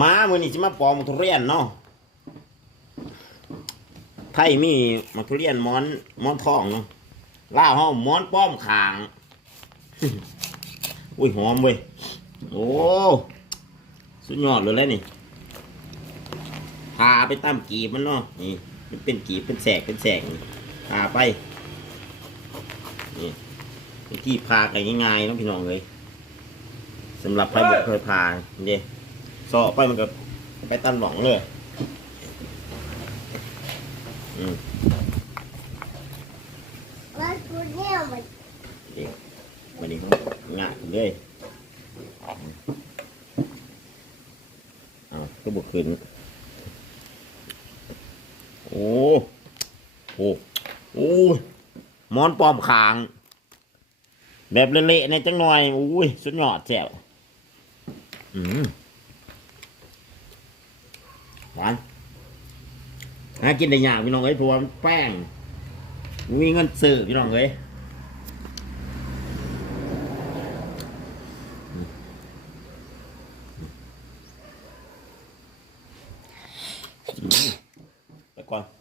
มามือนี้จะมาปอมักทุเรียนเนาะไทยมีมักทุเรียนหมอนหมอนทองเนาะล่าห้องหมอนป้อมขาง อุ้ยหอมเว้ย โอ้ สุดยอดเลยแล้วนี่พาไปตั้มกีบมันเนาะ นี่มันเป็นกีบเป็นแสกเป็นแสกนี่พาไป นี่วิธีพากันง่ายๆเนาะพี่น้องเลยสำหรับใครบ่เคยพาเด้ ซอไปมันก็ไปตันหลองเลย อืมว่าคุณเนี่ยมันเด็กวันนี้เขางะเลยเอาก็บกขึ้น โอ้โหโอ้ยหมอนปลอมคาง แบบเละๆในจังหน่อย อุ้ย สุดยอดแจ๋วอืม หวานหากินได้ยากพี่น้องเอ้ยเพราะว่าแป้งมีเงินซื้อพี่น้องเอ้ยไปก่อน